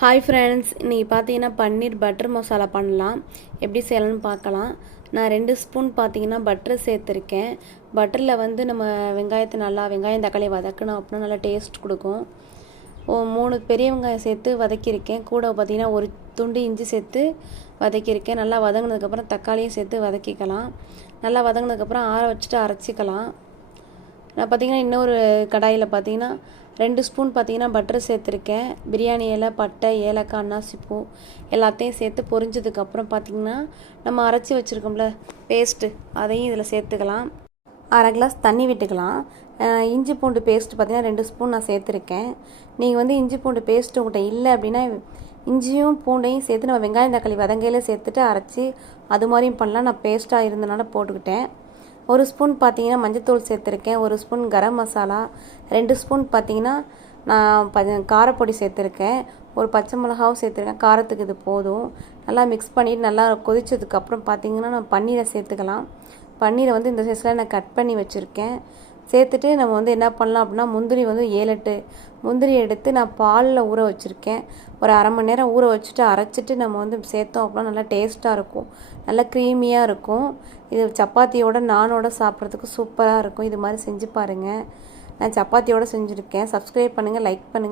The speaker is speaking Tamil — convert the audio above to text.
ஹாய் ஃப்ரெண்ட்ஸ் இன்றைக்கி பார்த்தீங்கன்னா பன்னீர் பட்டர் மசாலா பண்ணலாம். எப்படி செய்யலாம்னு பார்க்கலாம். நான் ரெண்டு ஸ்பூன் பார்த்தீங்கன்னா பட்டர் சேர்த்துருக்கேன். பட்டரில் வந்து நம்ம வெங்காயத்தை நல்லா வெங்காயம் தக்காளி வதக்கணும் அப்படின்னா நல்லா டேஸ்ட் கொடுக்கும். ஓ மூணு பெரிய வெங்காயம் சேர்த்து வதக்கியிருக்கேன். கூட பார்த்தீங்கன்னா ஒரு துண்டு இஞ்சி சேர்த்து வதக்கியிருக்கேன். நல்லா வதங்கினதுக்கப்புறம் தக்காளியும் சேர்த்து வதக்கிக்கலாம். நல்லா வதங்கினதுக்கப்புறம் ஆற வச்சுட்டு அரைச்சிக்கலாம். நான் பார்த்தீங்கன்னா இன்னொரு கடாயில் பார்த்தீங்கன்னா ரெண்டு ஸ்பூன் பார்த்தீங்கன்னா பட்டர் சேர்த்துருக்கேன். பிரியாணி இலை பட்டை ஏலக்காய் அன்னாசிப்பூ எல்லாத்தையும் சேர்த்து பொரிஞ்சதுக்கப்புறம் பார்த்தீங்கன்னா நம்ம அரைச்சி வச்சுருக்கோம்ல பேஸ்ட்டு அதையும் இதில் சேர்த்துக்கலாம். அரை கிளாஸ் தண்ணி விட்டுக்கலாம். இஞ்சி பூண்டு பேஸ்ட் பார்த்தீங்கன்னா ரெண்டு ஸ்பூன் நான் சேர்த்துருக்கேன். நீங்கள் வந்து இஞ்சி பூண்டு பேஸ்ட் உங்கள்கிட்ட இல்லை அப்படின்னா இஞ்சியும் பூண்டையும் சேர்த்து நம்ம வெங்காயம் தக்காளி வதங்கையில் சேர்த்துட்டு அரைச்சி அது மாதிரியும் பண்ணலாம். நான் பேஸ்ட்டாக இருந்தனால போட்டுக்கிட்டேன். ஒரு ஸ்பூன் பார்த்தீங்கன்னா மஞ்சத்தூள் சேர்த்துருக்கேன். ஒரு ஸ்பூன் கரம் மசாலா. ரெண்டு ஸ்பூன் பார்த்தீங்கன்னா நான் ப காரப்பொடி சேர்த்துருக்கேன். ஒரு பச்சை மிளகாவும் சேர்த்துருக்கேன். காரத்துக்கு இது போதும். நல்லா மிக்ஸ் பண்ணிட்டு நல்லா கொதிச்சதுக்கப்புறம் பார்த்தீங்கன்னா நான் பன்னீரை சேர்த்துக்கலாம். பன்னீரை வந்து இந்த சைஸில் நான் கட் பண்ணி வச்சுருக்கேன். சேர்த்துட்டு நம்ம வந்து என்ன பண்ணலாம் அப்படின்னா முந்திரி வந்து ஏழு எட்டு முந்திரி எடுத்து நான் பாலில் ஊற வச்சுருக்கேன். ஒரு அரை மணி நேரம் ஊற வச்சுட்டு அரைச்சிட்டு நம்ம வந்து சேர்த்தோம் அப்படின்னா நல்லா டேஸ்ட்டாக இருக்கும். நல்லா க்ரீமியாக இருக்கும். இது சப்பாத்தியோட நானோட சாப்பிட்றதுக்கு சூப்பராக இருக்கும். இது மாதிரி செஞ்சு பாருங்கள் நான் சப்பாத்தியோடு செஞ்சுருக்கேன். சப்ஸ்கிரைப் பண்ணுங்கள் லைக் பண்ணுங்கள்